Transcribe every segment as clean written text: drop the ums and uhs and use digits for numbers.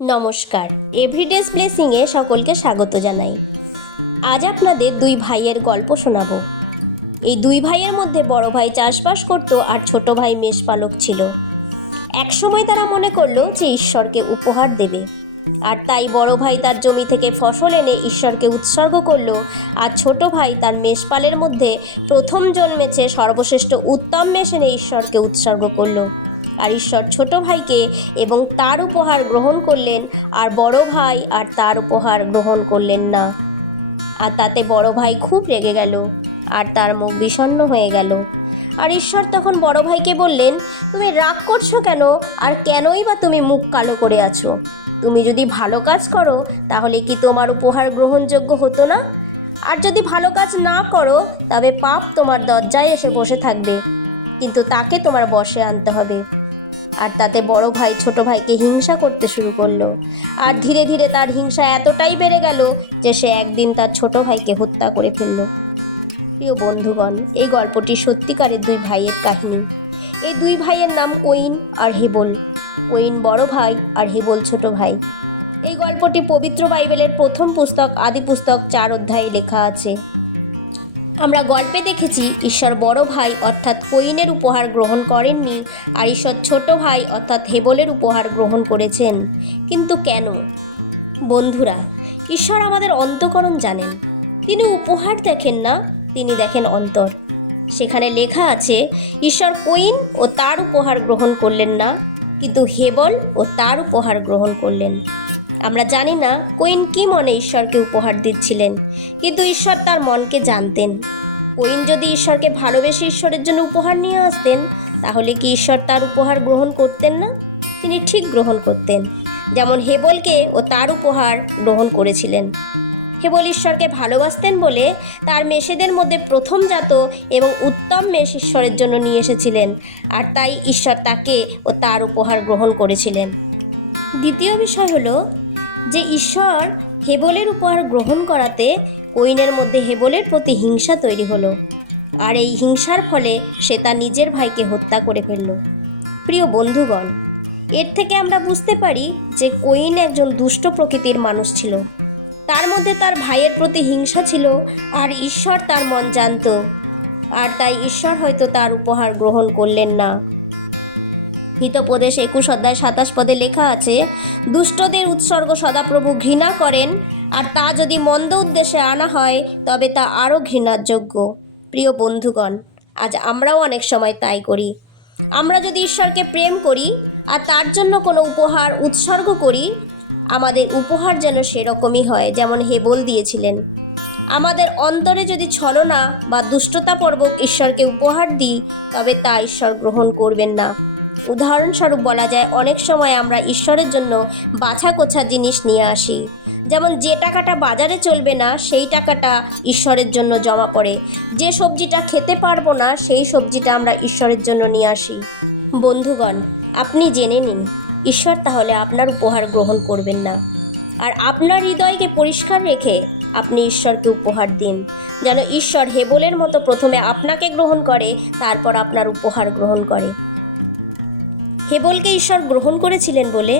নমস্কার, এভরিডেস ব্লেসিংয়ে সকলকে স্বাগত জানাই। আজ আপনাদের দুই ভাইয়ের গল্প শোনাবো। এই দুই ভাইয়ের মধ্যে বড় ভাই চাষবাস করতো আর ছোট ভাই মেষপালক ছিল। একসময় তারা মনে করলো যে ঈশ্বরকে উপহার দেবে, আর তাই বড় ভাই তার জমি থেকে ফসল এনে ঈশ্বরকে উৎসর্গ করলো, আর ছোট ভাই তার মেষপালের মধ্যে প্রথম জন্মেছে সর্বশ্রেষ্ঠ উত্তম মেষ এনে ঈশ্বরকে উৎসর্গ করলো। আর ঈশ্বর ছোট ভাইকে এবং তার উপহার গ্রহণ করলেন, আর বড় ভাই আর তার উপহার গ্রহণ করলেন না। আর তাতে বড় ভাই খুব রেগে গেল আর তার মুখ বিষণ্ণ হয়ে গেল। আর ঈশ্বর তখন বড় ভাইকে বললেন, তুমি রাগ করছো কেন, আর কেনই বা তুমি মুখ কালো করে আছো? তুমি যদি ভালো কাজ করো তাহলে কি তোমার উপহার গ্রহণযোগ্য হতো না? আর যদি ভালো কাজ না করো তবে পাপ তোমার দরজায় এসে বসে থাকবে, কিন্তু তাকে তোমার বশে আনতে হবে। আর তাতে বড় ভাই ছোট ভাইকে হিংসা করতে শুরু করলো, আর ধীরে ধীরে তার হিংসা এতটাই বেড়ে গেল যে সে একদিন তার ছোট ভাইকে হত্যা করে ফেলল। প্রিয় বন্ধুগণ, এই গল্পটি সত্যিকারের দুই ভাইয়ের কাহিনী। এই দুই ভাইয়ের নাম কইন আর হেবল। কইন বড় ভাই আর হেবল ছোট ভাই। এই গল্পটি পবিত্র বাইবেলের প্রথম পুস্তক আদি পুস্তক 4 অধ্যায়ে লেখা আছে। আমরা গল্পে দেখেছি ঈশ্বর বড় ভাই অর্থাৎ কইনের উপহার গ্রহণ করেননি, আর ঈশ্বর ছোট ভাই অর্থাৎ হেবলের উপহার গ্রহণ করেছেন। কিন্তু কেন? বন্ধুরা, ঈশ্বর আমাদের অন্তঃকরণ জানেন। তিনি উপহার দেখেন না, তিনি দেখেন অন্তর। সেখানে লেখা আছে, ঈশ্বর কইন ও তার উপহার গ্রহণ করলেন না, কিন্তু হেবল ও তার উপহার গ্রহণ করলেন। আমরা জানি না কইন কি মনে ঈশ্বরকে উপহার দিচ্ছিলেন, কিন্তু ঈশ্বর তার মনকে জানতেন। কইন যদি ঈশ্বরকে ভালোবেসে ঈশ্বরের জন্য উপহার নিয়ে আসতেন, তাহলে কি ঈশ্বর তার উপহার গ্রহণ করতেন না? তিনি ঠিক গ্রহণ করতেন, যেমন হেবলকে ও তার উপহার গ্রহণ করেছিলেন। হেবল ঈশ্বরকে ভালোবাসতেন বলে তার মেষেদের মধ্যে প্রথমজাত এবং উত্তম মেষ ঈশ্বরের জন্য নিয়ে এসেছিলেন, আর তাই ঈশ্বর তাকে ও তার উপহার গ্রহণ করেছিলেন। দ্বিতীয় বিষয় হলো যে ঈশ্বর হেবলের উপহার গ্রহণ করাতে কইনের মধ্যে হেবলের প্রতি হিংসা তৈরি হলো, আর এই হিংসার ফলে সে তার নিজের ভাইকে হত্যা করে ফেলল। প্রিয় বন্ধুগণ, এর থেকে আমরা বুঝতে পারি যে কইন একজন দুষ্ট প্রকৃতির মানুষ ছিল। তার মধ্যে তার ভাইয়ের প্রতি হিংসা ছিল, আর ঈশ্বর তার মন জানত, আর তাই ঈশ্বর হয়তো তার উপহার গ্রহণ করলেন না। হিতোপদেশ 21 অধ্যায় 27 পদে লেখা আছে, দুষ্টদের উৎসর্গ সদাপ্রভু ঘৃণা করেন, আর তা যদি মন্দ উদ্দেশ্যে আনা হয় তবে তা আরও ঘৃণার যোগ্য। প্রিয় বন্ধুগণ, আজ আমরাও অনেক সময় তাই করি। আমরা যদি ঈশ্বরকে প্রেম করি আর তার জন্য কোনো উপহার উৎসর্গ করি, আমাদের উপহার যেন সেরকমই হয় যেমন হেবল দিয়েছিলেন। আমাদের অন্তরে যদি ছলনা বা দুষ্টতাপূর্বক ঈশ্বরকে উপহার দিই, তবে তা ঈশ্বর গ্রহণ করবেন না। উদাহরণস্বরূপ বলা যায়, অনেক সময় আমরা ঈশ্বরের জন্য বাছা কোছা জিনিস নিয়ে আসি। যেমন যে টাকাটা বাজারে চলবে না সেই টাকাটা ঈশ্বরের জন্য জমা পড়ে। যে সবজিটা খেতে পারবো না সেই সবজিটা আমরা ঈশ্বরের জন্য নিয়ে আসি। বন্ধুগণ, আপনি জেনে নিন, ঈশ্বর তাহলে আপনার উপহার গ্রহণ করবেন না। আর আপনার হৃদয়কে পরিষ্কার রেখে আপনি ঈশ্বরকে উপহার দিন, যেন ঈশ্বর হেবলের মতো প্রথমে আপনাকে গ্রহণ করে, তারপর আপনার উপহার গ্রহণ করে। হেবলকে ঈশ্বর গ্রহণ করেছিলেন বলে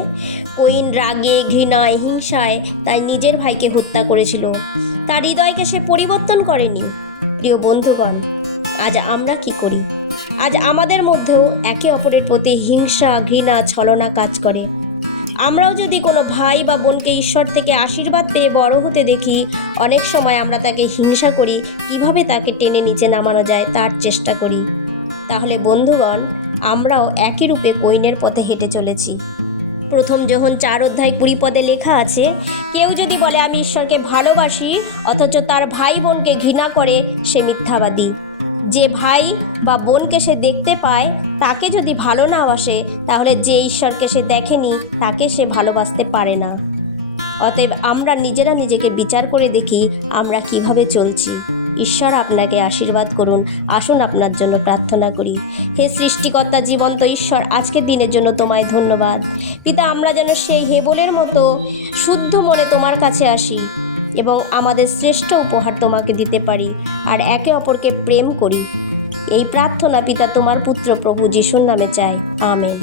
কইন রাগে, ঘৃণায়, হিংসায় তাই নিজের ভাইকে হত্যা করেছিল। তার হৃদয়কে সে পরিবর্তন করেনি। প্রিয় বন্ধুগণ, আজ আমরা কি করি? আজ আমাদের মধ্যেও একে অপরের প্রতি হিংসা, ঘৃণা, ছলনা কাজ করে। আমরাও যদি কোনো ভাই বা বোনকে ঈশ্বর থেকে আশীর্বাদ পেয়ে বড় হতে দেখি, অনেক সময় আমরা তাকে হিংসা করি, কিভাবে তাকে টেনে নিচে নামানো যায় তার চেষ্টা করি। তাহলে বন্ধুগণ, আমরাও একই রূপে কইনের পথে হেঁটে চলেছি। প্রথম যোহন 4 অধ্যায় 20 পদে লেখা আছে, কেউ যদি বলে আমি ঈশ্বরকে ভালোবাসি অথচ তার ভাই বোনকে ঘৃণা করে, সে মিথ্যাবাদী। যে ভাই বা বোনকে সে দেখতে পায় তাকে যদি ভালো না বাসে, তাহলে যে ঈশ্বরকে সে দেখেনি তাকে সে ভালোবাসতে পারে না। অতএব আমরা নিজেরা নিজেকে বিচার করে দেখি আমরা কিভাবে চলছি। ঈশ্বর আপনাকে আশীর্বাদ করুন। আসুন আপনার জন্য প্রার্থনা করি। হে সৃষ্টিকর্তা জীবন্ত ঈশ্বর, আজকের দিনের জন্য তোমায় ধন্যবাদ। পিতা, আমরা যেন সেই হেবলের মতো শুদ্ধ মনে তোমার কাছে আসি এবং আমাদের শ্রেষ্ঠ উপহার তোমাকে দিতে পারি, আর একে অপরকে প্রেম করি। এই প্রার্থনা পিতা তোমার পুত্র প্রভু যিশুর নামে চাই, আমেন।